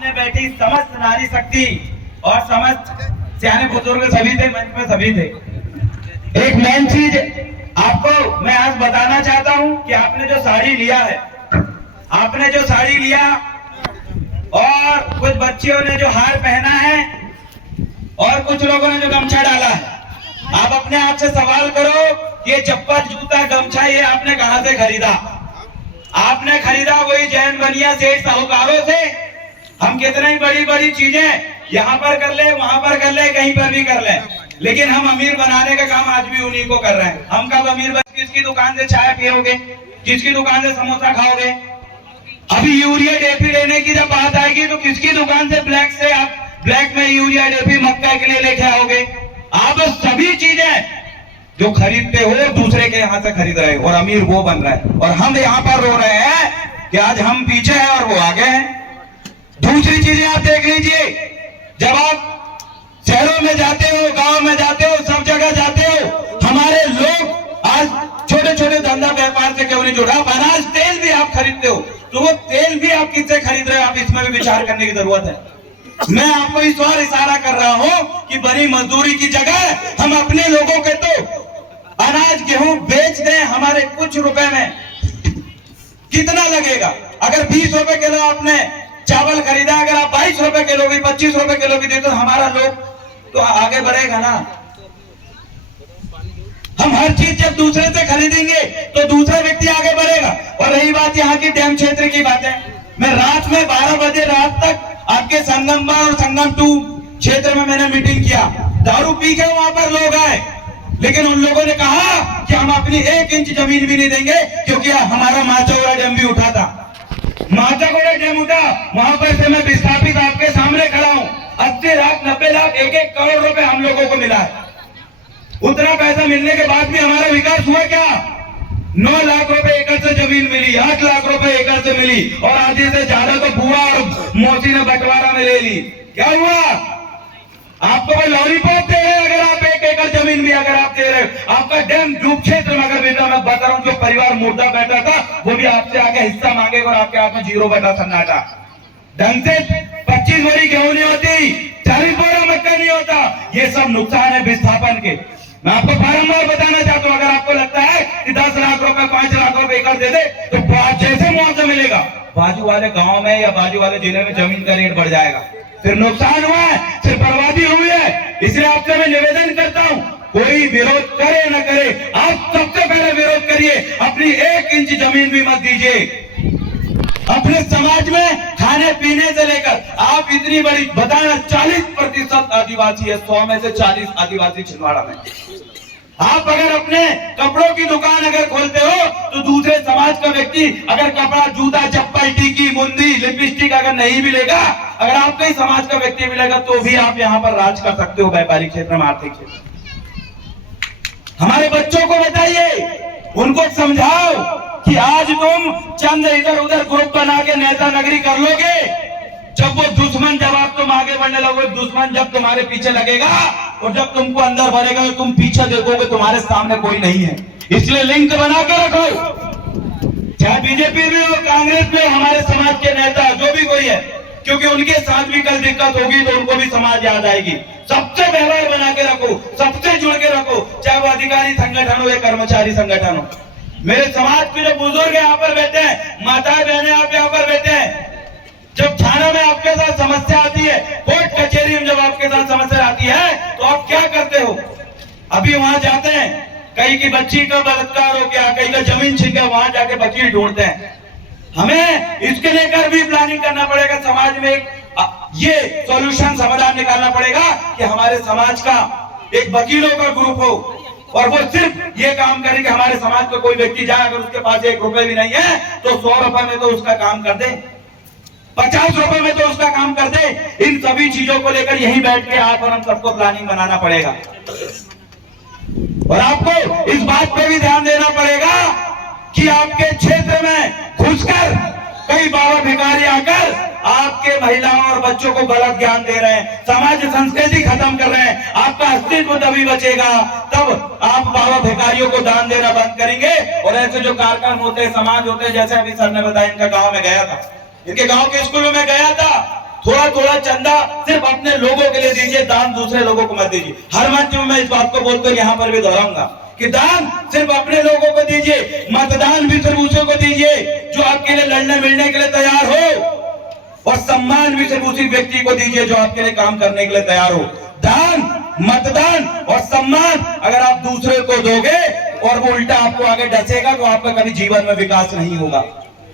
सामने बैठी समस्त नारी शक्ति और समस्त सियाने बुजुर्ग सभी थे, मंच में सभी थे। एक मेन चीज आपको मैं आज बताना चाहता हूं कि आपने जो साड़ी लिया है, आपने जो साड़ी लिया और कुछ बच्चियों ने जो हार पहना है और कुछ लोगों ने जो गमछा डाला है, आप अपने आप से सवाल करो कि ये चप्पल, जूता, गमछा ये आपने कहां से खरीदा? आपने खरीदा वही जैन बनिया सेठ साहूकारों से। हम कितनी बड़ी बड़ी चीजें यहाँ पर कर ले, वहां पर कर ले, कहीं पर भी कर ले, लेकिन हम अमीर बनाने का काम आज भी उन्हीं को कर रहे हैं। हम कब अमीर बन? किसकी दुकान से चाय पियोगे? किसकी दुकान से समोसा खाओगे? अभी यूरिया डीएपी लेने की जब बात आएगी तो किसकी दुकान से आप ब्लैक में यूरिया डीएपी मक्का के लिए लेके आओगे? आप सभी चीजें जो खरीदते हो दूसरे के यहाँ से खरीद रहे हो और अमीर वो बन रहा है, और हम यहाँ पर रो रहे हैं कि आज हम पीछे हैं और वो आगे हैं। दूसरी चीजें आप देख लीजिए, जब आप शहरों में जाते हो, गांव में जाते हो, सब जगह जाते हो, हमारे लोग आज छोटे छोटे धंधा व्यापार से क्यों नहीं जुड़ा? अनाज तेल भी आप खरीदते हो, तो वो तेल भी आप किससे खरीद रहे हो? आप इसमें भी विचार करने की जरूरत है। मैं आपको इस और इशारा कर रहा हूं कि बड़ी मजदूरी की जगह हम अपने लोगों के तो अनाज गेहूं बेच दें, हमारे कुछ रुपए में कितना लगेगा? अगर 20 रुपए किलो आपने चावल खरीदा, अगर आप 22 रुपए किलो भी, 25 रुपए किलो भी दे तो हमारा लोग तो आगे बढ़ेगा ना। हम हर चीज जब दूसरे से खरीदेंगे तो दूसरा व्यक्ति आगे बढ़ेगा। और रही बात यहाँ की डैम क्षेत्र की बात है, मैं रात में 12 बजे रात तक आपके संगम 1 और संगम 2 क्षेत्र में मैंने मीटिंग किया। दारू पी के वहां पर लोग आए, लेकिन उन लोगों ने कहा कि हम अपनी 1 इंच जमीन भी नहीं देंगे, क्योंकि हमारा माचागोड़ा डैम भी उठा था। माचागोड़ा डैम उठा, वहां पर से मैं विस्थापित आपके सामने खड़ा हूं। 80 लाख 90 लाख 1-1 करोड़ रुपए हम लोगों को मिला है। उतना पैसा मिलने के बाद भी हमारा विकास हुआ क्या? 9 लाख रुपए एकड़ से जमीन मिली, 8 लाख रुपए एकड़ से मिली, और आधे से ज्यादा तो बुआ और मौसी ने बंटवारा में ले ली। क्या हुआ? आपको कोई लॉलीपॉप दे रहे? अगर आप 1 एकड़ जमीन भी अगर आप दे रहे, आपका डैम डूब क्षेत्र में अगर बेटा, मैं बता रहा हूं, जो परिवार मुर्दा बैठा था वो भी आपसे आगे हिस्सा मांगेगा और आपके हाथ में 0 बटा सन्नाटा। ढंग से 25 बोरी गेहूं नहीं होती, 40 बोरा मक्का नहीं होता। ये सब नुकसान है विस्थापन के। मैं आपको बारंबार बताना चाहता हूं, अगर आपको लगता है कि 10 लाख रुपए 5 लाख रुपए एकड़ दे दे तो जैसे मुआवजा मिलेगा, बाजू वाले गांव में या बाजू वाले जिले में जमीन का रेट बढ़ जाएगा। फिर नुकसान हुआ है, फिर बर्बादी हुई है। इसलिए आपसे मैं निवेदन करता हूं, कोई विरोध करे न करे, आप सबसे पहले विरोध करिए, अपनी 1 इंच जमीन भी मत दीजिए। अपने समाज में खाने पीने से लेकर आप इतनी बड़ी बताना, 40% आदिवासी है, 100 में से 40 आदिवासी छिंदवाड़ा में। आप अगर अपने कपड़ों की दुकान अगर खोलते हो तो दूसरे समाज का व्यक्ति अगर कपड़ा, जूता, चप्पल, टीकी, मुंदी, लिपस्टिक अगर नहीं मिलेगा, अगर आपका ही समाज का व्यक्ति मिलेगा तो भी आप यहाँ पर राज कर सकते हो, व्यापारिक क्षेत्र में, आर्थिक क्षेत्र। हमारे बच्चों को बताइए, उनको समझाओ कि आज तुम चंद इधर उधर ग्रुप बना के नेता नगरी कर लोगे, जब वो दुश्मन, जब आप तुम आगे बढ़ने लगोगे, दुश्मन जब तुम्हारे पीछे लगेगा और जब तुमको अंदर भरेगा तो तुम पीछे देखोगे, तुम्हारे सामने कोई नहीं है। इसलिए लिंक बना के रखो, चाहे बीजेपी में हो, कांग्रेस में, हमारे समाज के नेता जो भी कोई है, क्योंकि उनके साथ भी कल दिक्कत होगी तो उनको भी समाज याद आएगी। सबसे व्यवहार बना के रखो, सबसे जुड़ के रखो, चाहे वो अधिकारी संगठन हो या कर्मचारी संगठन हो। मेरे समाज के जो बुजुर्ग यहाँ पर बैठे हैं, माताएं बहनें आप यहाँ पर बैठे हैं, जब थाना में आपके साथ समस्या आती है, कोर्ट कचहरी में जब आपके साथ समस्या आती है तो आप क्या करते हो? अभी वहां जाते हैं, कहीं की बच्ची का बलात्कार हो गया, कहीं का जमीन छिन गया, वहां जाके वकील ढूंढते हैं। हमें इसके लेकर भी प्लानिंग करना पड़ेगा, समाज में ये सॉल्यूशन समाधान निकालना पड़ेगा कि हमारे समाज का एक वकीलों का ग्रुप हो और वो सिर्फ ये काम करे कि हमारे समाज का कोई व्यक्ति जाए, अगर उसके पास 1 रुपए भी नहीं है तो 100 रुपए में तो उसका काम कर दे, 50 रुपए में तो उसका काम कर दे। इन सभी चीजों को लेकर यही बैठ के आप और हम सबको प्लानिंग बनाना पड़ेगा, और आपको इस बात पे भी ध्यान देना पड़ेगा कि आपके क्षेत्र में घुसकर कई बाबा भिखारी आकर आपके महिलाओं और बच्चों को गलत ज्ञान दे रहे हैं, समाज संस्कृति खत्म कर रहे हैं। आपका अस्तित्व तभी बचेगा तब आप बाबा भिखारियों को दान देना बंद करेंगे। और ऐसे जो कार्यक्रम होते हैं, समाज होते हैं, जैसे अभी सर ने बताया, इनका गांव में गया था, इनके गांव के स्कूलों में गया था, थोड़ा थोड़ा चंदा सिर्फ अपने लोगों के लिए दीजिए, दान दूसरे लोगों को मत दीजिए। हर मंच में मैं इस बात को बोलकर यहाँ पर भी दोहराऊंगा कि दान सिर्फ अपने लोगों को दीजिए, मतदान भी सिर्फ उसी को दीजिए जो आपके लिए लड़ने मिलने के लिए तैयार हो, और सम्मान भी सिर्फ उसी व्यक्ति को दीजिए जो आपके लिए काम करने के लिए तैयार हो। दान, मतदान और सम्मान अगर आप दूसरे को दोगे और वो उल्टा आपको आगे डसेगा तो आपका कभी जीवन में विकास नहीं होगा।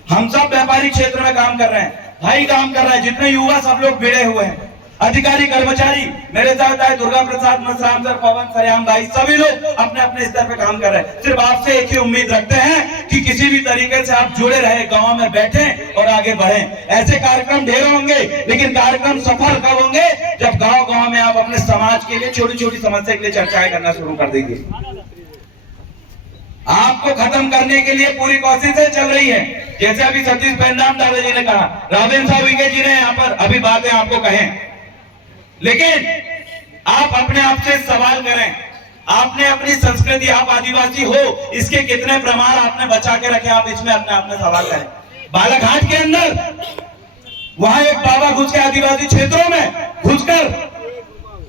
हम सब व्यापारिक क्षेत्र में काम कर रहे हैं, भाई काम कर रहे हैं, जितने युवा सब लोग भिड़े हुए हैं, अधिकारी कर्मचारी मेरे साथ आए, दुर्गा प्रसाद मसराम सर, पवन सरियाम भाई, सभी लोग अपने अपने स्तर पे काम कर रहे हैं। सिर्फ आपसे एक ही उम्मीद रखते हैं कि किसी भी तरीके से आप जुड़े रहे, गांव में बैठें और आगे बढ़ें। ऐसे कार्यक्रम ढेरों होंगे, लेकिन कार्यक्रम सफल कब होंगे? जब गांव गांव में आप अपने समाज के लिए छोटी छोटी समस्या के लिए चर्चाएं करना शुरू कर देंगे। आपको खत्म करने के लिए पूरी कोशिशें चल रही है। जैसे अभी सतीश पेंडाम दादाजी ने कहा, राजेंद्र साहब विके जी ने यहाँ पर अभी बातें आपको कहें, लेकिन आप अपने आप से सवाल करें, आपने अपनी संस्कृति, आप आदिवासी हो, इसके कितने प्रमाण आपने बचा के रखे? आप इसमें अपने आप में सवाल करें। बालाघाट के अंदर वहां एक बाबा घुस के आदिवासी क्षेत्रों में घुसकर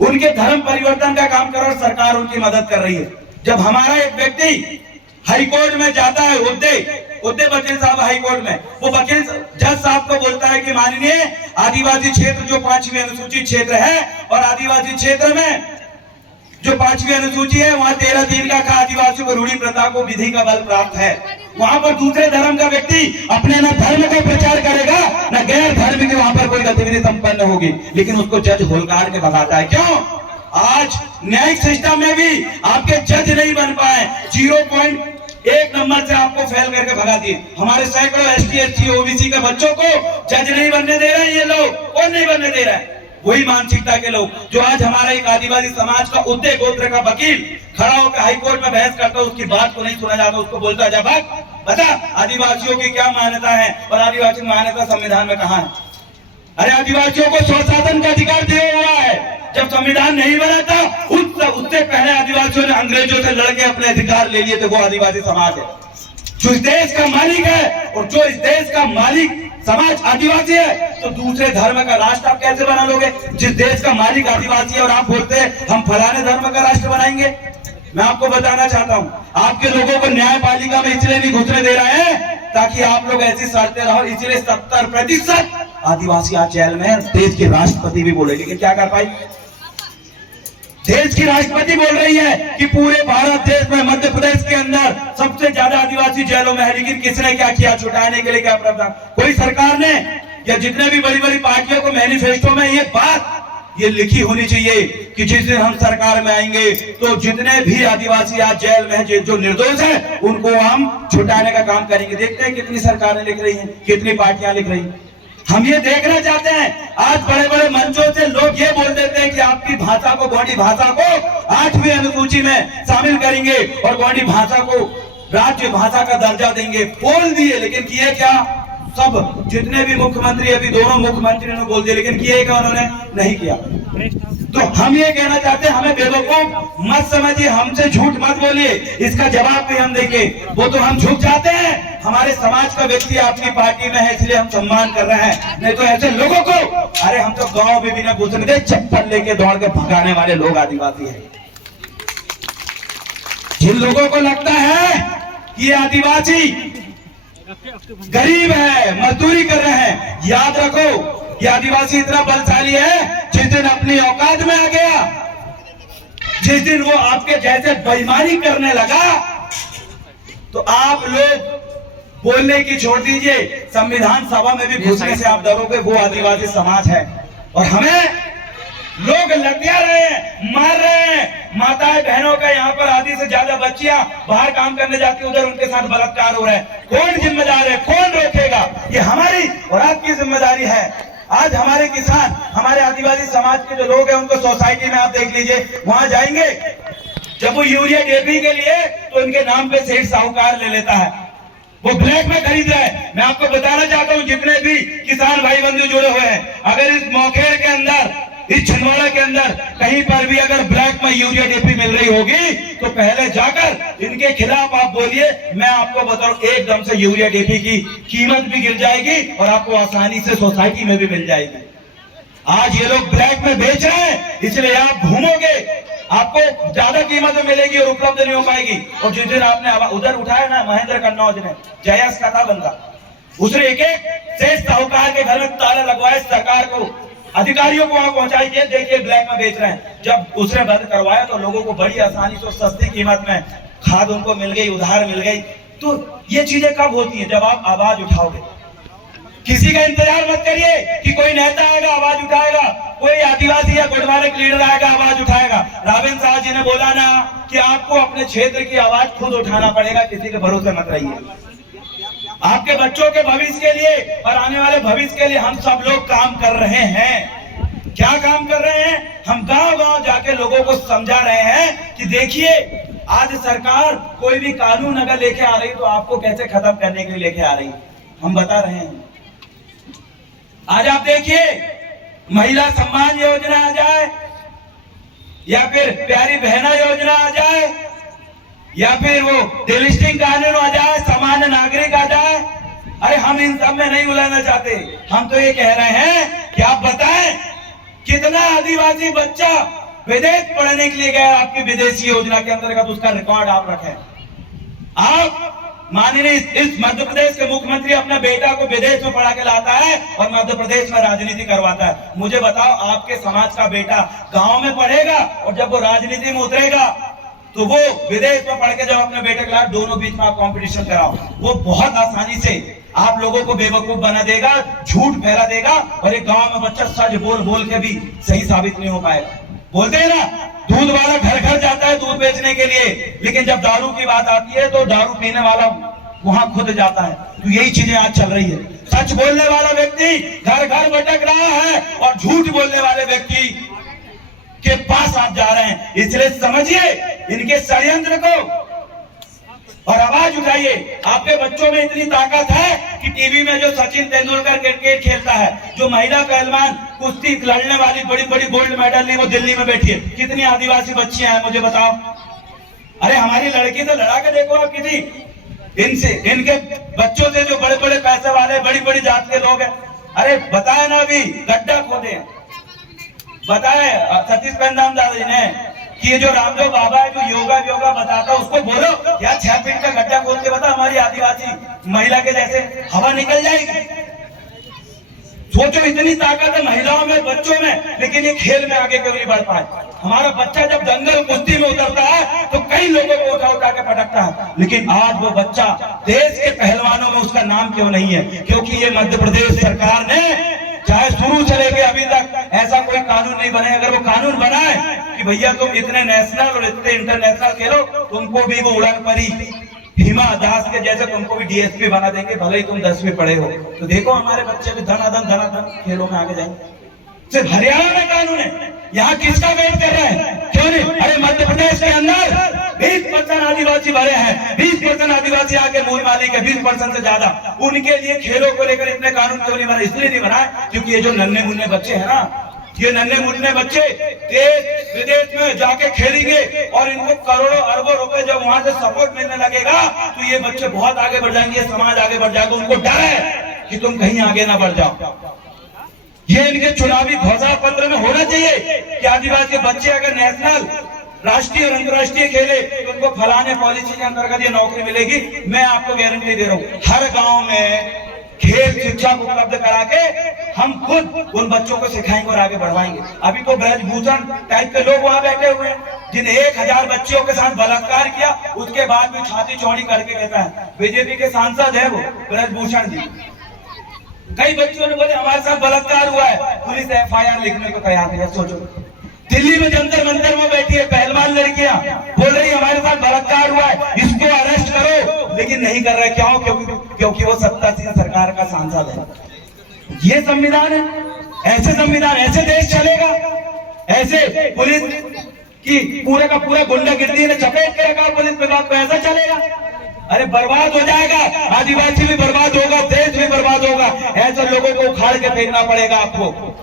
उनके धर्म परिवर्तन का काम कर रहा है, सरकार उनकी मदद कर रही है। जब हमारा एक व्यक्ति हाईकोर्ट में जाता है, उद्दे वकील साहब हाईकोर्ट में, वो वकील जज साहब को बोलता है कि माननीय, आदिवासी क्षेत्र जो 5वीं अनुसूचित क्षेत्र है और आदिवासी क्षेत्र में जो 5वीं अनुसूची है वहाँ 13 दिन का आदिवासियों को रूढ़ी प्रथा को विधि का बल प्राप्त है। वहाँ पर दूसरे धर्म का व्यक्ति अपने न धर्म का प्रचार करेगा न गैर धर्म की वहाँ पर कोई गतिविधि संपन्न होगी, लेकिन उसको जज होलकार के भगाता है। क्यों? आज न्यायिक सिस्टम में भी आपके जज नहीं बन पाए, 0.1 नंबर से आपको फेल करके भगा दिए। हमारे सैकड़ों ST SC OBC के बच्चों को जज नहीं बनने दे रहे हैं ये लोग, कौन नहीं बनने दे रहा है? वही मानसिकता के लोग जो आज हमारा एक आदिवासी समाज का उद्दे गोत्र का वकील खड़ा होकर हाईकोर्ट में बहस करता है, उसकी बात को नहीं सुना जाता, उसको बोलता है, जब बता आदिवासियों की क्या मान्यता है और आदिवासी मान्यता संविधान में कहाँ है? अरे आदिवासियों को स्वशासन का अधिकार दिया हुआ है। जब संविधान नहीं बना था उससे पहले आदिवासियों ने अंग्रेजों से लड़के अपने अधिकार ले लिए थे। वो आदिवासी समाज है जो इस देश का मालिक है, और जो इस देश का मालिक समाज आदिवासी है, तो दूसरे धर्म का राष्ट्र आप कैसे बना लोगे? जिस देश का मालिक आदिवासी है और आप बोलते हैं हम फलाने धर्म का राष्ट्र बनाएंगे। मैं आपको बताना चाहता हूँ, आपके लोगों को न्यायपालिका में इसलिए नहीं घुसने दे रहे हैं ताकि आप लोग ऐसी शर्तें रहो, इसलिए 70% आदिवासी आज जेल में है। देश के राष्ट्रपति भी बोले, लेकिन क्या कर पाई? देश की राष्ट्रपति बोल रही है कि पूरे भारत देश में मध्य प्रदेश के अंदर सबसे ज्यादा आदिवासी जेलों में है, लेकिन किसने क्या किया? छुटाने के लिए क्या प्रावधान? कोई सरकार ने या जितने भी बड़ी बड़ी पार्टियों को मैनिफेस्टो में ये बात ये लिखी होनी चाहिए कि जिस दिन हम सरकार में आएंगे तो जितने भी आदिवासी आज जेल में है, जो निर्दोष है, उनको हम छुटाने का काम करेंगे। देखते हैं कितनी सरकारें लिख रही हैं, कितनी पार्टियां लिख रही हैं। हम ये देखना चाहते हैं। आज बड़े बड़े मंचों से लोग ये बोल देते हैं कि आपकी भाषा को, गोंडी भाषा को 8वीं अनुसूची में शामिल करेंगे और गोंडी भाषा को राज्य भाषा का दर्जा देंगे। बोल दिए, लेकिन किए क्या? सब जितने भी मुख्यमंत्री, अभी दोनों मुख्यमंत्री ने बोल दिया, लेकिन किए क्या? उन्होंने नहीं किया। तो हम ये कहना चाहते हैं, हमें बेवकूफ मत समझिए, हमसे झूठ मत बोलिए, इसका जवाब भी हम देंगे। वो तो हम झुक जाते हैं, हमारे समाज का व्यक्ति आपकी पार्टी में है इसलिए हम सम्मान कर रहे हैं, नहीं तो ऐसे लोगों को, अरे हम तो गांव में भी ना घुसने दे, चप्पल लेके दौड़ के भगाने वाले लोग आदिवासी है। जिन लोगों को लगता है कि ये आदिवासी गरीब है, मजदूरी कर रहे हैं, याद रखो ये आदिवासी इतना बलशाली है, जिस दिन अपनी औकात में आ गया, जिस दिन वो आपके जैसे बेईमानी करने लगा, तो आप लोग बोलने की छोड़ दीजिए, संविधान सभा में भी घुसने से आप डरोगे। वो आदिवासी समाज है और हमें लोग लतिया रहे हैं, मार रहे हैं। माताएं बहनों का यहाँ पर आधी से ज्यादा बच्चियां बाहर काम करने जाती है, उधर उनके साथ बलात्कार हो रहा है। कौन जिम्मेदार है? कौन रोकेगा? ये हमारी और आपकी जिम्मेदारी है। आज हमारे किसान, हमारे आदिवासी समाज के जो लोग हैं, उनको सोसाइटी में आप देख लीजिए, वहां जाएंगे, जब वो यूरिया DAP के लिए तो उनके नाम पे सेठ साहूकार ले लेता है, वो ब्लैक में खरीद रहा है। मैं आपको बताना चाहता हूँ, जितने भी किसान भाई बंधु जुड़े हुए हैं, अगर इस मौके के अंदर, इस छिंदवाड़ा के अंदर कहीं पर भी अगर ब्लैक में यूरिया DAP मिल रही होगी, तो पहले जाकर इनके खिलाफ आप बोलिए। मैं आपको बताऊं, एकदम से यूरिया DAP की कीमत भी गिर जाएगी और आपको आसानी से सोसाइटी में भी मिल जाएगी। आज ये लोग ब्लैक में बेच रहे हैं, इसलिए आप घूमोगे आपको ज्यादा कीमत में मिलेगी और उपलब्ध नहीं हो पाएगी। और जिस दिन आपने उधर उठाया ना महेंद्र कन्नौज ने, जयस का था बंदा, उसने एक शेष साहूकार के घर में ताला लगवाया, सरकार को अधिकारियों को वहां पहुंचाई के देखिए ब्लैक में बेच रहे हैं। जब उसने बंद करवाया तो लोगों को बड़ी आसानी से सस्ती कीमत में खाद उनको मिल गई, उधार मिल गई। तो ये चीजें कब होती है? जब आप आवाज उठाओगे। किसी का इंतजार मत करिए कि कोई नेता आएगा आवाज उठाएगा, कोई आदिवासी या गुटवाले लीडर आएगा आवाज उठाएगा। रावेन साहब जी ने बोला ना कि आपको अपने क्षेत्र की आवाज खुद उठाना पड़ेगा, किसी के भरोसे मत रहिए। आपके बच्चों के भविष्य के लिए और आने वाले भविष्य के लिए हम सब लोग काम कर रहे हैं। क्या काम कर रहे हैं? हम गांव-गांव जाके लोगों को समझा रहे हैं कि देखिए आज सरकार कोई भी कानून अगर लेके आ रही तो आपको कैसे खत्म करने के लिए लेके आ रही, हम बता रहे हैं। आज आप देखिए महिला सम्मान योजना आ जाए या फिर प्यारी बहना योजना आ जाए या फिर वो डिलिस्टिंग कानून आ जाए, सामान्य नागरिक आ जाए, अरे हम इन सब में नहीं उलझना चाहते। हम तो ये कह रहे हैं कि आप बताएं कितना आदिवासी बच्चा विदेश पढ़ने के लिए गया आपकी विदेशी योजना के अंतर्गत, उसका रिकॉर्ड आप रखें। आप माननीय इस मध्य प्रदेश के मुख्यमंत्री अपने बेटा को विदेश में पढ़ा के लाता है और मध्य प्रदेश में राजनीति करवाता है। मुझे बताओ आपके समाज का बेटा गांव में पढ़ेगा और जब वो राजनीति में उतरेगा तो वो विदेश में पढ़ के जब अपने बेटे के साथ दोनों बीच में आप कंपटीशन कराओ, वो बहुत आसानी से आप लोगों को बेवकूफ बना देगा, झूठ फैला देगा और एक गांव में बच्चा सच बोल बोल के भी सही साबित नहीं हो पाएगा। बोलते हैं ना दूध वाला घर घर जाता है दूध बेचने के लिए, लेकिन जब दारू की बात आती है तो दारू पीने वाला वहां खुद जाता है। तो यही चीजें आज चल रही है। सच बोलने वाला व्यक्ति घर घर भटक रहा है और झूठ बोलने वाले व्यक्ति के पास आप जा रहे हैं। इसलिए समझिए इनके षड्यंत्र को और आवाज उठाइए। आपके बच्चों में इतनी ताकत है कि टीवी में जो सचिन तेंदुलकर क्रिकेट खेलता है, जो महिला पहलवान कुश्ती लड़ने वाली बड़ी बड़ी गोल्ड मेडल ली, वो दिल्ली में बैठी है। कितनी आदिवासी बच्चियां हैं मुझे बताओ? अरे हमारी लड़की तो लड़ा के देखो आप किसी इनसे, इनके बच्चों से जो बड़े बड़े पैसे वाले बड़ी बड़ी जात के लोग हैं। अरे बताए ना अभी गड्ढा खोदे, बताए सतीश पेंदाम दादा जी ने कि ये जो रामदेव बाबा है जो योगा बताता है उसको बोलो यार 6 फीट का गड्ढा खोद के बता, हमारी आदिवासी महिला के जैसे हवा निकल जाएगी। सोचो इतनी ताकत है महिलाओं में, बच्चों में, लेकिन ये खेल में आगे क्यों नहीं बढ़ पाए? हमारा बच्चा जब दंगल कुश्ती में उतरता है तो कई लोगों को उठा उठा के पटकता है, लेकिन आज वो बच्चा देश के पहलवानों में उसका नाम क्यों नहीं है? क्योंकि ये मध्य प्रदेश सरकार ने चाहे शुरू से लेके अभी तक ऐसा कोई कानून नहीं बने। अगर वो कानून बनाए कि भैया तुम इतने नेशनल और इतने इंटरनेशनल खेलो, तुमको भी वो उड़न परी हिमा दास के जैसे तुमको भी डीएसपी बना देंगे, भले ही तुम 10वीं पढ़े हो। तो देखो हमारे बच्चे भी धनाधन खेलों में आगे जाएंगे। सिर्फ हरियाणा में कानून है, यहाँ किसका वेट कर रहे हैं? क्यों नहीं? अरे मध्य प्रदेश के अंदर 20% आदिवासी भरे हैं, 20% आदिवासी आके मूल मालिक है, 20% से ज्यादा। उनके लिए खेलों को लेकर इतने कानून क्यों नहीं बनाए? इसलिए नहीं बनाए क्योंकि ये जो नन्हे मुन्ने बच्चे हैं ना, ये नन्हे मुन्ने बच्चे देश विदेश में जाके खेलेंगे और इनको करोड़ों अरबों रुपए जब वहां से सपोर्ट मिलने लगेगा तो ये बच्चे बहुत आगे बढ़ जाएंगे, समाज आगे बढ़ जाएगा। उनको डर है कि तुम कहीं आगे ना बढ़ जाओ। ये इनके चुनावी घोषणा पत्र में होना चाहिए कि आदिवासी बच्चे अगर नेशनल, राष्ट्रीय और अंतर्राष्ट्रीय खेले तो उनको फलाने पॉलिसी के अंतर्गत ये नौकरी मिलेगी। मैं आपको गारंटी दे रहा हूँ हर गांव में खेल शिक्षा उपलब्ध करा के हम खुद उन बच्चों को सिखाएंगे और आगे बढ़वाएंगे। अभी तो ब्रजभूषण टाइप के लोग वहां बैठे हुए हैं जिन्हें 1000 बच्चियों के साथ बलात्कार किया, उसके बाद भी छाती चौड़ी करके कहता है। बीजेपी के सांसद है वो ब्रजभूषण जी। कई बच्चों ने बोले हमारे साथ बलात्कार हुआ है, पुलिस FIR लिखने को तैयार है। सोचो दिल्ली में जंतर मंतर में बैठी है पहलवान लड़कियां, बोल रही हमारे साथ बलात्कार हुआ है, इसको अरेस्ट करो, लेकिन नहीं कर रहे। क्यों? क्योंकि वो सत्तासीन सरकार का सांसद है। ये संविधान है? ऐसे संविधान, ऐसे देश चलेगा? ऐसे पुलिस की पूरे का पूरा गुंडागिर्दी ने चपेट के रखा पुलिस विभाग को, ऐसा चलेगा? अरे बर्बाद हो जाएगा, आदिवासी भी बर्बाद होगा, देश भी बर्बाद होगा। ऐसे लोगों को उखाड़ के फेंकना पड़ेगा आपको।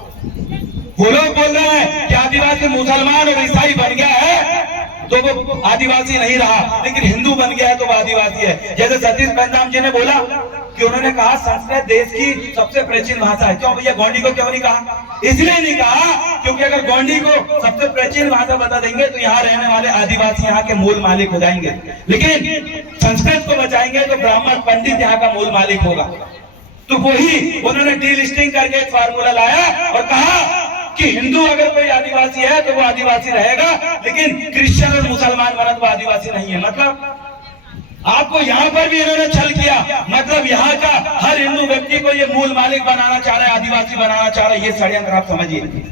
वो लोग बोल रहे हैं कि आदिवासी मुसलमान और ईसाई बन गया है तो वो आदिवासी नहीं रहा, लेकिन हिंदू बन गया है तो वो आदिवासी है। जैसे सतीश पेंदाम जी ने बोला कि उन्होंने कहा संस्कृत देश की सबसे प्राचीन भाषा है। क्यों भैया, गोंडी को क्यों नहीं कहा? इसलिए नहीं कहा क्योंकि अगर गोंडी को सबसे प्राचीन भाषा बता देंगे तो यहाँ रहने वाले आदिवासी यहाँ के मूल मालिक हो जाएंगे, लेकिन संस्कृत को बचाएंगे तो ब्राह्मण पंडित यहाँ का मूल मालिक होगा। तो वही उन्होंने डीलिस्टिंग करके एक फार्मूला लाया और कहा कि हिंदू अगर कोई आदिवासी है तो वो आदिवासी रहेगा, लेकिन क्रिश्चियन और मुसलमान बना तो आदिवासी नहीं है। मतलब आपको यहाँ पर भी इन्होंने छल किया, मतलब यहाँ का हर हिंदू व्यक्ति को ये मूल मालिक बनाना चाह रहा है, आदिवासी बनाना चाह रहा है। ये षड्यंत्र आप समझिए।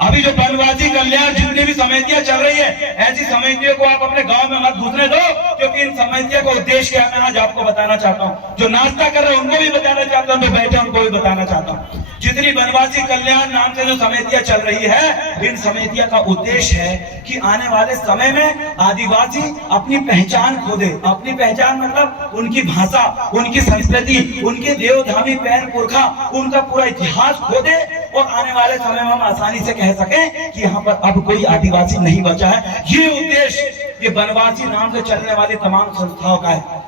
अभी जो वनवासी कल्याण जितनी भी समितियां चल रही है, ऐसी समितियों को आप अपने गांव में मत घुसने दो, क्योंकि इन समितियों का उद्देश्य क्या है मैं आज आपको बताना चाहता हूं। जो नाश्ता कर रहे हैं उनको भी बताना चाहता हूं, जो बैठे उनको भी बताना चाहता हूं। जितनी वनवासी कल्याण नाम से जो समितियां चल रही है, इन समितियों का उद्देश्य है कि आने वाले समय में आदिवासी अपनी पहचान खो दे। अपनी पहचान मतलब उनकी भाषा, उनकी संस्कृति, उनके देवधामी पैर पुरखा, उनका पूरा इतिहास खो दे और आने वाले समय में हम आसानी से कह सकें कि यहाँ पर अब कोई आदिवासी नहीं बचा है। ये उद्देश्य ये वनवासी नाम से चलने वाली तमाम संस्थाओं का है।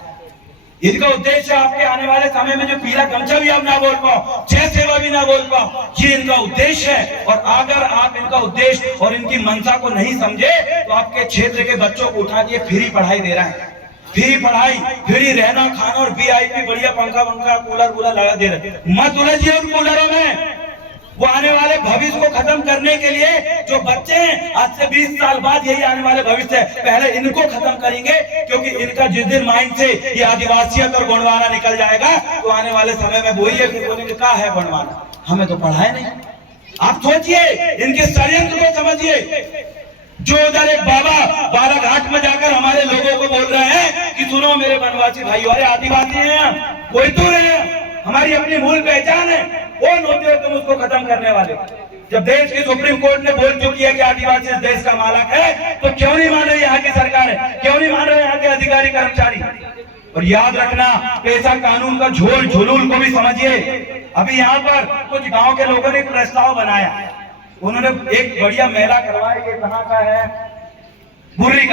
इनका उद्देश्य आपके आने वाले समय में जो पीला गमछा भी आप ना बोल पाओ, जय सेवा भी ना बोल पाओ, ये इनका उद्देश्य है। और अगर आप इनका उद्देश्य और इनकी मंशा को नहीं समझे तो आपके क्षेत्र के बच्चों को उठा के फ्री पढ़ाई दे रहा है। फ्री पढ़ाई, फ्री रहना खाना और VIP बढ़िया पंखा वंखा कूलर वूलर लगा दे रहे। मत उलझिए उन कूलरों में। वो आने वाले भविष्य को खत्म करने के लिए जो बच्चे हैं, आज से 20 साल बाद यही आने वाले भविष्य है, पहले इनको खत्म करेंगे। क्योंकि इनका जिस दिन माइंड से ये आदिवासियत और गोंडवाना निकल जाएगा तो आने वाले समय में वही है कि बोलेंगे क्या है गोंडवाना, हमें तो पढ़ाया नहीं। आप सोचिए, इनके षड्यंत्र को समझिए। जो उधर एक बाबा बालाघाट में जाकर हमारे लोगों को बोल रहे हैं कि सुनो मेरे वनवासी भाई, अरे आदिवासी हैं, कोई तो रहे, हमारी अपनी मूल पहचान है, कौन होते हो तुम उसको खत्म करने वाले? जब देश की सुप्रीम कोर्ट ने बोल चुकी है कि आदिवासी इस देश का मालिक है, तो क्यों नहीं मान रही यहाँ की सरकार है, क्यों नहीं मान रहे यहाँ के अधिकारी कर्मचारी? और याद रखना, पेशा कानून का झोल झुलूल को भी समझिए। अभी यहाँ पर कुछ गांव के लोगों ने एक प्रस्ताव बनाया, उन्होंने एक बढ़िया मेला करवाया। ये कहाँ का है? बुर्री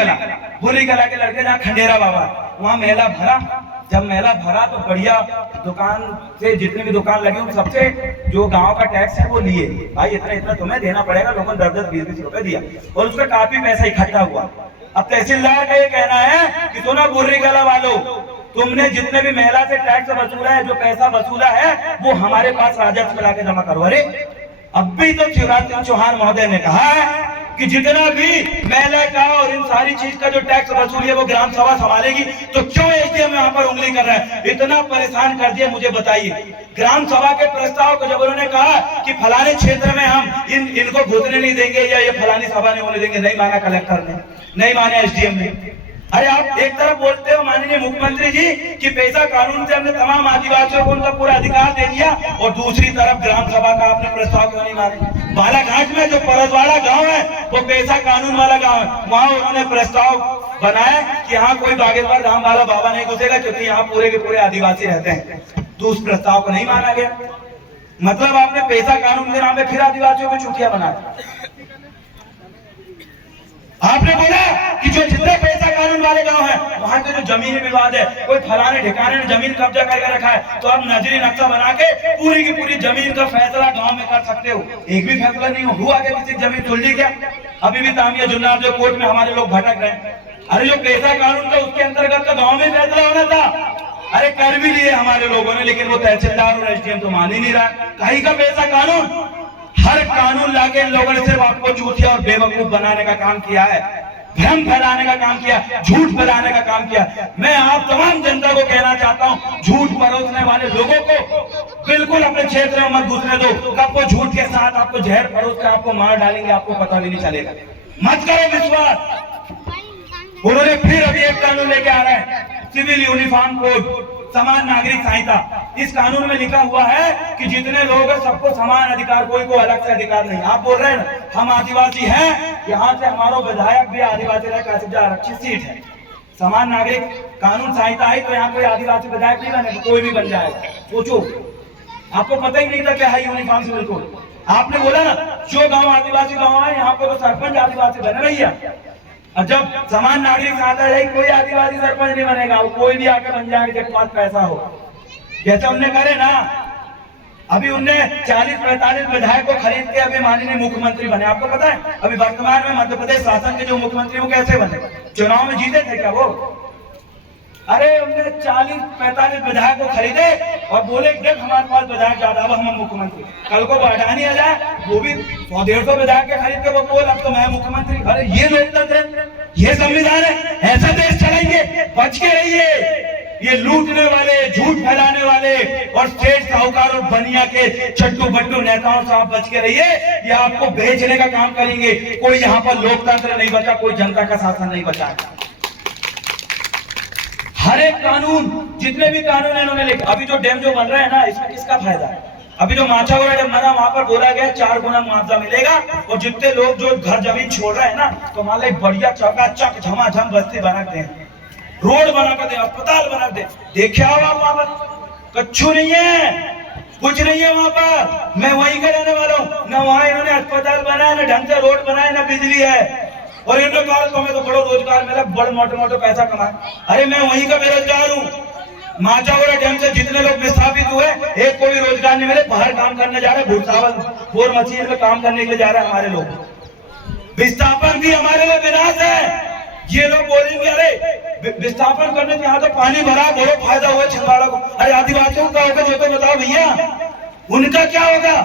कला के लड़के जहाँ खंडेरा बाबा, वहाँ मेला भरा। जब मेला भरा तो बढ़िया दुकान से जितने भी दुकान लगे उन सबसे जो गांव का टैक्स है वो लिए। भाई इतना इतना तुम्हें देना पड़ेगा। लोगों ने 10-10, 20-20 रुपए दिया और उसका काफी पैसा इकट्ठा हुआ। अब तहसीलदार का ये कहना है कि सुनो बुर्री कला वालों, तुमने जितने भी मेला से टैक्स वसूला है, जो पैसा वसूला है, वो हमारे पास राजस्व में लाके जमा करो। अरे अब भी तो शिवराज सिंह चौहान महोदय ने कहा है कि जितना भी मेले का और इन सारी चीज का जो टैक्स वसूली है वो ग्राम सभा संभालेगी। तो क्यों एसडीएम यहाँ पर उंगली कर रहा है? इतना परेशान कर दिया, मुझे बताइए। ग्राम सभा के प्रस्ताव को जब उन्होंने कहा कि फलाने क्षेत्र में हम इनको घुसने नहीं देंगे या ये फलानी सभा नहीं होने देंगे, नहीं माना कलेक्टर ने, नहीं माना एसडीएम ने। अरे आप एक तरफ बोलते हो माननीय मुख्यमंत्री जी कि पैसा कानून से हमने तमाम आदिवासियों को उनका पूरा अधिकार दे दिया, और दूसरी तरफ ग्राम सभा का आपने प्रस्ताव क्यों नहीं माने? बालाघाट में जो परसवाड़ा गांव है वो पैसा कानून वाला गांव है, वहां उन्होंने प्रस्ताव बनाया कि यहाँ कोई बागेश्वर धाम वाला बाबा नहीं घुसेगा क्योंकि यहाँ पूरे के पूरे आदिवासी रहते हैं। तो उस प्रस्ताव को नहीं माना गया। मतलब आपने पैसा कानून के नाम पे फिर आदिवासियों को चूतिया बनाया। आपने बोला कि जो जितने पैसा कानून वाले गांव है वहां के जो जमीनी विवाद है, कोई फलाने ठिकाने में जमीन कब्जा करके रखा है, तो आप नजरी नक्शा बना के पूरी की पूरी जमीन का फैसला गांव में कर सकते हो। एक भी फैसला नहीं हुआ कि किसी जमीन सुलझी क्या? अभी भी तामिया जुन्नार जो कोर्ट में हमारे लोग भटक रहे हैं। अरे जो पैसा कानून था उसके अंतर्गत तो गाँव में फैसला होना था। अरे कर भी लिए हमारे लोगों ने, लेकिन वो तहसीलदार और एसडीएम तो मान ही नहीं रहा। कहीं का पैसा कानून? हर कानून लाके इन लोगों ने सिर्फ आपको झूठिया और बेवकूफ बनाने का काम किया है, भ्रम फैलाने का काम किया, झूठ फैलाने का काम किया। मैं आप तमाम जनता को कहना चाहता हूं, झूठ परोसने वाले लोगों को बिल्कुल अपने क्षेत्र में मत घुसने दो। कब वो झूठ के साथ आपको जहर परोस कर आपको मार डालेंगे, आपको पता भी नहीं चलेगा। मत करो विश्वास। उन्होंने फिर अभी एक कानून लेके आ रहे हैं, सिविल यूनिफॉर्म कोड, समान नागरिक संहिता। इस कानून में लिखा हुआ है कि जितने लोग हैं सबको समान अधिकार, कोई को अलग से अधिकार नहीं। आप बोल रहे हैं हम आदिवासी हैं, यहाँ से हमारा विधायक भी आदिवासी रह आरक्षित सीट है। समान नागरिक कानून संहिता है तो यहाँ कोई आदिवासी विधायक नहीं बने, कोई भी बन जाएगा। सोचो, आपको पता ही नहीं था क्या है यूनिफॉर्म सिविल कोड। आपने बोला ना जो गाँव आदिवासी गाँव है यहाँ पे तो सरपंच आदिवासी बने रही है। और जब समान नागरिक आता है कोई आदिवासी सरपंच नहीं बनेगा, वो कोई भी आके बन जाएगा जब पास पैसा हो। जैसे उनने करे ना, अभी उनने 40-45 विधायक को खरीद के अभी माननीय मुख्यमंत्री बने। आपको पता है अभी वर्तमान में मध्य प्रदेश शासन के जो मुख्यमंत्री वो कैसे बने? चुनाव में जीते थे क्या वो? अरे उनने 40-45 विधायक को खरीदे और बोले देख हमारे पास विधायक ज्यादा, अब हम मुख्यमंत्री। कल को अडानी आ जाए, वो भी 100-150 विधायक के खरीद के वो बोल अब तो मैं मुख्यमंत्री। अरे ये लोकतंत्र है, ये संविधान है, ऐसा देश चलेंगे? बच के रहिए। ये लूटने वाले, झूठ फैलाने वाले और स्टेट साहूकार और बनिया के चट्टू बट्टू नेताओं से आप बच के रहिए। ये आपको बेचने का काम करेंगे। कोई यहाँ पर लोकतंत्र नहीं बचा, कोई जनता का शासन नहीं बचा। हर एक कानून, जितने भी कानून इन्होंने लिखे, अभी जो डैम जो बन रहा है ना, इसमें किसका फायदा है? अभी जो माछावाड़ा डैम बना वहां पर बोला गया 4 गुना मुआवजा मिलेगा और जितने लोग जो घर जमीन छोड़ रहे हैं ना, तो मान लो बढ़िया चकाचक झमाझम बस्ती बना दे, रोड बना कर दे, अस्पताल बना दे। देखे आओ आप वहां पर कच्चू नहीं है, कुछ नहीं है वहां पर। मैं वहीं का रहने वाला हूँ, ना वहां इन्होंने अस्पताल बनाया, ना ढंग से रोड बनाया, ना बिजली है। और इन्होंने कहा तो हमें तो बड़ो रोजगार मिला, बड़े मोटे मोटे पैसा कमाए। अरे मैं वहीं का बेरोजगार हूँ। माचावाड़ा डैम से जितने लोग विस्थापित हुए, एक को भी रोजगार नहीं मिले, बाहर काम करने जा रहे, भूसावल बोर मशीन में काम करने के लिए जा रहे हैं हमारे लोग। विस्थापन भी हमारे लिए विनाश है। ये लोग बोलेंगे अरे विस्थापन करने से यहाँ तो पानी भरा, बहुत फायदा हुआ छिंदवाड़ा को। अरे आदिवासियों का होगा जो तो बताओ भैया, उनका क्या होगा?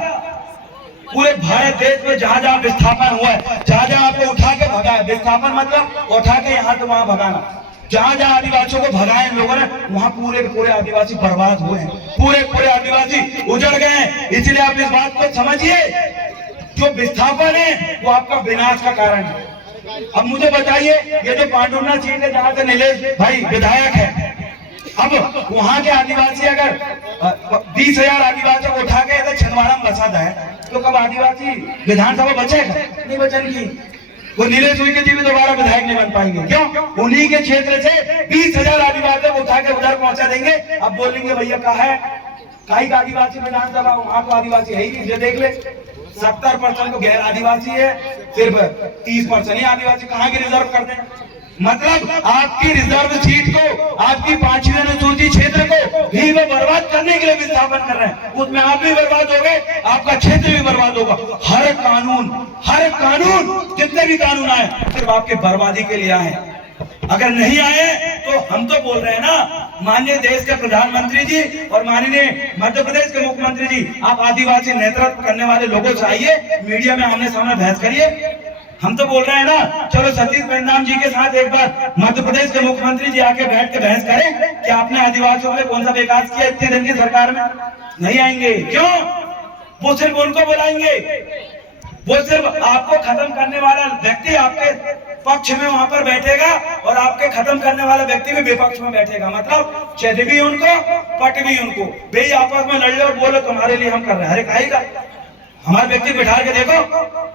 पूरे भारत देश में जहां जहां विस्थापन हुआ है, जहां जहां आपको उठा के भगा है, विस्थापन मतलब उठा के यहाँ तो वहां भगाना, जहां जहां आदिवासियों को भगाए इन लोगों ने, वहां पूरे पूरे आदिवासी बर्बाद हुए हैं, पूरे पूरे आदिवासी उजड़ गए हैं। इसलिए आप इस बात को समझिए, जो विस्थापन है वो आपका विनाश का कारण है। अब मुझे बताइए, ये जो पांडुरना सीट है जहां से नीलेश भाई विधायक है, अब वहां के आदिवासी अगर 20,000 आदिवासियों को उठा के इधर छिंदवाड़ा में बसा जाए तो कब आदिवासी विधानसभा बचेगा? नहीं बचेगी। वो नीलेश उइके जी भी दोबारा विधायक नहीं बन पाएंगे। क्यों? उन्हीं के क्षेत्र से 20,000 आदिवासियों को उठा के उधर पहुंचा देंगे। अब बोलेंगे भैया कहा है काई का आदिवासी विधानसभा, वहां को आदिवासी है ही नहीं। देख ले 70% तो गैर आदिवासी है, सिर्फ 30% ही आदिवासी। कहाँ की रिजर्व कर दें? मतलब आपकी रिजर्व सीट को, आपकी 5वीं अनुसूचित क्षेत्र को भी वो बर्बाद करने के लिए विस्थापन कर रहे हैं। उसमें आप भी बर्बाद हो गए, आपका क्षेत्र भी बर्बाद होगा। हर कानून जितने भी कानून आए सिर्फ आपकी बर्बादी के लिए आए। अगर नहीं आए तो हम तो बोल रहे हैं ना, माननीय देश के प्रधानमंत्री जी और माननीय मध्य प्रदेश के मुख्यमंत्री जी, आप आदिवासी नेतृत्व करने वाले लोगों से आइए, मीडिया में आमने सामने बहस करिए। हम तो बोल रहे हैं ना, चलो सतीश परिणाम जी के साथ एक बार मध्य प्रदेश के मुख्यमंत्री जी आके बैठ के बहस करें कि आपने आदिवासियों के लिए कौन सा विकास किया इतने दिन की सरकार में। नहीं आएंगे। क्यों? वो सिर्फ उनको बुलाएंगे, वो सिर्फ आपको खत्म करने वाला व्यक्ति आपके पक्ष में वहां पर बैठेगा और आपके खत्म करने वाला व्यक्ति भी विपक्ष में बैठेगा। मतलब चेत भी उनको, पट भी उनको। भाई आपस में लड़ लो और बोलो तुम्हारे लिए हम कर रहे हैं। अरे कहेगा हमारे व्यक्ति बिठा के देखो,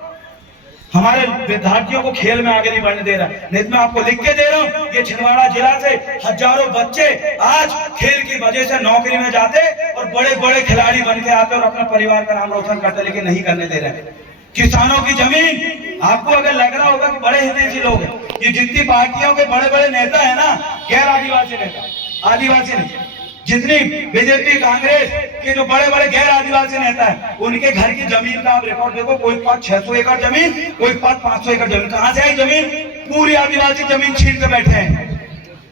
हमारे विद्यार्थियों को खेल में आगे नहीं बढ़ने दे रहा। नहीं तो मैं आपको लिख के दे रहा हूँ, ये छिंदवाड़ा जिला से हजारों बच्चे आज खेल की वजह से नौकरी में जाते और बड़े बड़े खिलाड़ी बन के आते और अपने परिवार का नाम रोशन करते, लेकिन नहीं करने दे रहे। किसानों की जमीन, आपको अगर लग रहा होगा कि बड़े हितैषी लोग हैं, ये जितनी पार्टियों के बड़े बड़े नेता है ना, गैर आदिवासी नेता, आदिवासी नहीं, जितनी बीजेपी कांग्रेस के जो बड़े बड़े गैर आदिवासी नेता है, उनके घर की जमीन का आप रिकॉर्ड देखो, कोई पास 600 एकड़ जमीन, कोई पास 500 एकड़ जमीन। कहां से आई जमीन? पूरी आदिवासी जमीन छीन के बैठे हैं।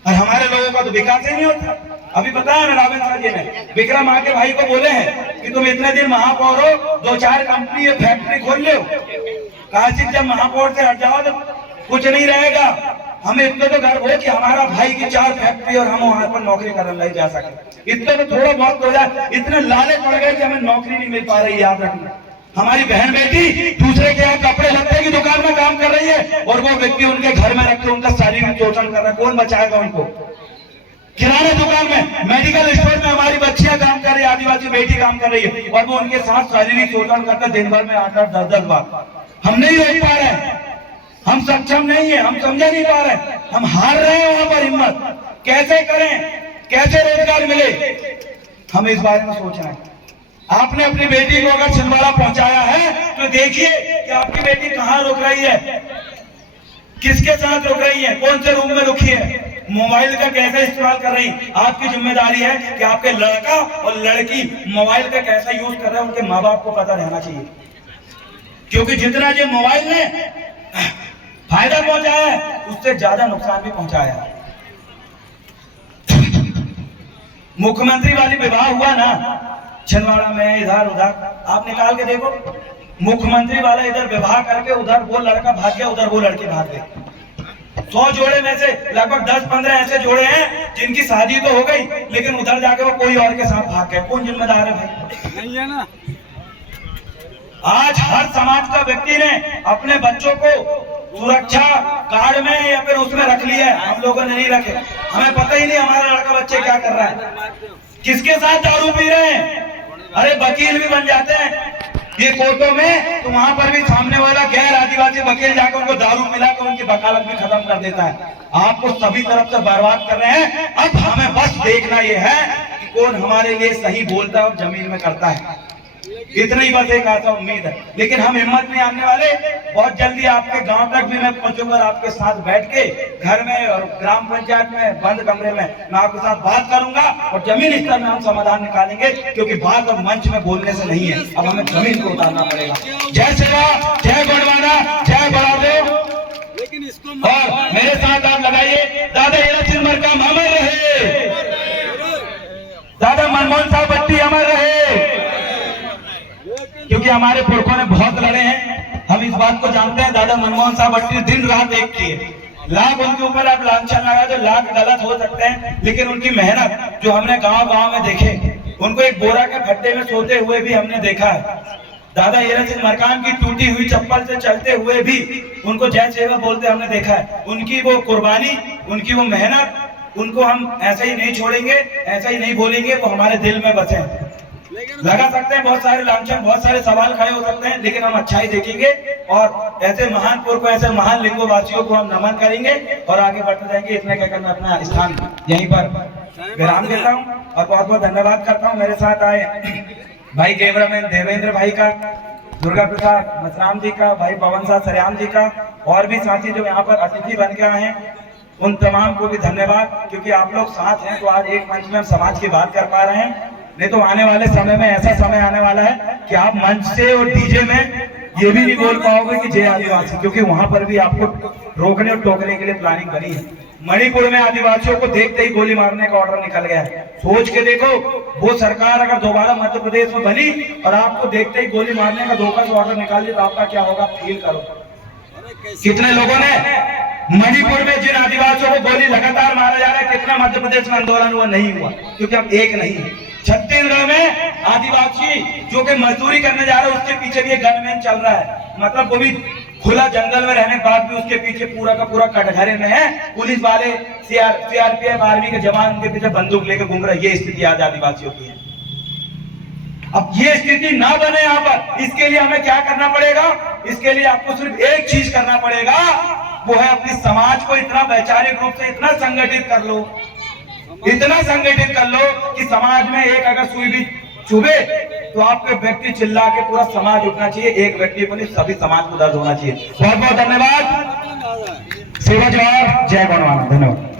और हमारे लोगों का तो विकास ही नहीं होता। अभी बताया ना रावेंद्र साहब जी ने, विक्रम आके भाई को बोले हैं कि तुम इतने दिन महापौर हो, 2-4 कंपनी फैक्ट्री खोल लो। कहा जब महापौर से हट जाओ तो कुछ नहीं रहेगा। हमें इतने तो गर्व हो कि हमारा भाई की 4 फैक्ट्री और हम वहां पर नौकरी करने नहीं जा सके। इतने तो थोड़ा बहुत हो जाए, इतने लाले पड़ गए कि हमें नौकरी नहीं मिल पा रही। याद रखना, हमारी बहन बेटी दूसरे के यहाँ कपड़े लत्ते की दुकान में काम कर रही है और वो व्यक्ति उनके घर में रख के उनका शारीरिक शोषण कर रहा है। कौन बचाएगा उनको? किराने दुकान में, मेडिकल स्टोर में हमारी बच्चियां काम कर रही है, आदिवासी बेटी काम कर रही है और वो उनके साथ शारीरिक शोषण करता दिन भर में 8-8, 10-10 बार। हम नहीं रोक पा रहे, हम सक्षम नहीं है, हम समझ नहीं पा रहे, हम हार रहे हैं। वहां पर हिम्मत कैसे करें, कैसे रोजगार मिले, हमें इस बारे में सोचना है। आपने अपनी बेटी को अगर छिंदवाड़ा पहुंचाया है तो देखिए कि आपकी बेटी कहां रुक रही है, किसके साथ रुक रही है, कौन से रूम में रुकी है। मोबाइल का कैसे इस्तेमाल कर रही, आपकी जिम्मेदारी है कि आपके लड़का और लड़की मोबाइल का कैसा यूज कर रहे हैं उनके माँ बाप को पता रहना चाहिए। क्योंकि जितना ये मोबाइल ने फायदा पहुंचाया है उससे ज्यादा नुकसान भी पहुंचाया है। मुख्यमंत्री वाली विवाह हुआ ना छिंदवाड़ा में, इधर उधर आप निकाल के देखो, मुख्यमंत्री वाला इधर विवाह करके उधर वो लड़का भाग गया, उधर वो लड़की भाग गई। 100 जोड़े में से लगभग 10-15 ऐसे जोड़े हैं जिनकी शादी तो हो गई लेकिन उधर जाके वो कोई और के साथ भाग गए। कौन जिम्मेदार है भाई? नहीं है ना। आज हर समाज का व्यक्ति ने अपने बच्चों को सुरक्षा कार्ड में या फिर उसमें रख लिया है, हम लोगों ने नहीं रखे। हमें पता ही नहीं हमारा लड़का बच्चे क्या कर रहा है, किसके साथ दारू पी रहे हैं। अरे वकील भी बन जाते हैं ये कोर्टों में, तो वहां पर भी सामने वाला गैर आदिवासी वकील जाकर उनको दारू पिलाकर उनकी वकालत भी खत्म कर देता है। आपको सभी तरफ से बर्बाद कर रहे हैं। अब हमें बस देखना ये है कि कौन हमारे लिए सही बोलता है और जमीन में करता है। इतना ही बस एक आशा उम्मीद है, लेकिन हम हिम्मत नहीं आने वाले। बहुत जल्दी आपके गांव तक भी मैं पहुंचूंगा, आपके साथ बैठ के घर में और ग्राम पंचायत में बंद कमरे में मैं आपके साथ बात करूंगा और जमीन स्तर में हम समाधान निकालेंगे। क्योंकि बात अब मंच में बोलने से नहीं है, अब हमें जमीन को उतारना पड़ेगा। जय श्री राम, जय गोंडवाना, जय बड़ादेव। और मेरे साथ आप लगाइए, दादा हीरा सिंह मरकाम अमर रहे, दादा मनमोहन साहब बट्टी अमर रहे। क्योंकि हमारे पुरखों ने बहुत लड़े हैं, हम इस बात को जानते हैं। दादा मनमोहन साहब बट्टी दिन रात एक किए, लाख उनके ऊपर आप लांछन लगा दो, लाख गलत हो सकते हैं, लेकिन उनकी मेहनत जो हमने गांव गांव में देखे, उनको एक बोरा के खड्डे में सोते हुए भी हमने देखा है। दादा हीरा सिंह मरकाम की टूटी हुई चप्पल से चलते हुए भी उनको जय सेवा बोलते हमने देखा है। उनकी वो कुर्बानी, उनकी वो मेहनत, उनको हम ऐसे ही नहीं छोड़ेंगे, ऐसा ही नहीं बोलेंगे, वो हमारे दिल में बसे। लगा सकते हैं बहुत सारे लांछन, बहुत सारे सवाल खड़े हो सकते हैं, लेकिन हम अच्छाई देखेंगे और ऐसे महान पुरखों, ऐसे महान लिंगोवासियों को हम नमन करेंगे और आगे बढ़ते जाएंगे। इतना कहकर मैं अपना स्थान यहीं पर विराम देता हूँ और बहुत बहुत धन्यवाद करता हूँ। मेरे साथ आए भाई कैमरामैन देवेंद्र भाई का, दुर्गा प्रसाद मसराम जी का, भाई पवन साहब सरियाम जी का, और भी साथी जो यहाँ पर अतिथि बन के आए हैं, उन तमाम को भी धन्यवाद। क्योंकि आप लोग साथ हैं तो आज एक मंच में हम समाज की बात कर पा रहे हैं। नहीं तो आने वाले समय में ऐसा समय आने वाला है कि आप मंच से और डीजे में ये भी नहीं बोल पाओगे कि जय आदिवासी, क्योंकि वहां पर भी आपको रोकने और टोकने के लिए प्लानिंग बनी है। मणिपुर में आदिवासियों को देखते ही गोली मारने का ऑर्डर निकल गया है। सोच के देखो, वो सरकार अगर दोबारा मध्य प्रदेश में बनी और आपको देखते ही गोली मारने का धोखा से ऑर्डर निकाल दिया तो आपका क्या होगा, फील करो। कितने लोगों ने मणिपुर में जिन आदिवासियों को गोली लगातार मारा जा रहा है, कितना मध्य प्रदेश में आंदोलन हुआ, नहीं हुआ, क्योंकि अब एक नहीं है। छत्तीसगढ़ में आदिवासी जो कि मजदूरी करने जा रहे हैं उसके पीछे भी एक गनमैन चल रहा है, मतलब वो भी खुला जंगल में रहने के बाद भी उसके पीछे पूरा का पूरा कटघरे में है। पुलिस वाले, सीआरपीएफ आर्मी के जवान उनके पीछे बंदूक लेकर घूम रहे। ये स्थिति आज आदिवासियों की है। अब ये स्थिति ना बने यहाँ पर, इसके लिए हमें क्या करना पड़ेगा? इसके लिए आपको सिर्फ एक चीज करना पड़ेगा, वो है अपनी समाज को इतना वैचारिक रूप से इतना संगठित कर लो, इतना संगठित कर लो कि समाज में एक अगर सुई भी चुभे तो आपके व्यक्ति चिल्ला के पूरा समाज उठना चाहिए। एक व्यक्ति को नहीं, सभी समाज को दर्द होना चाहिए। बहुत बहुत धन्यवाद। सेवा जवाहर, जय गोंडवाना। धन्यवाद।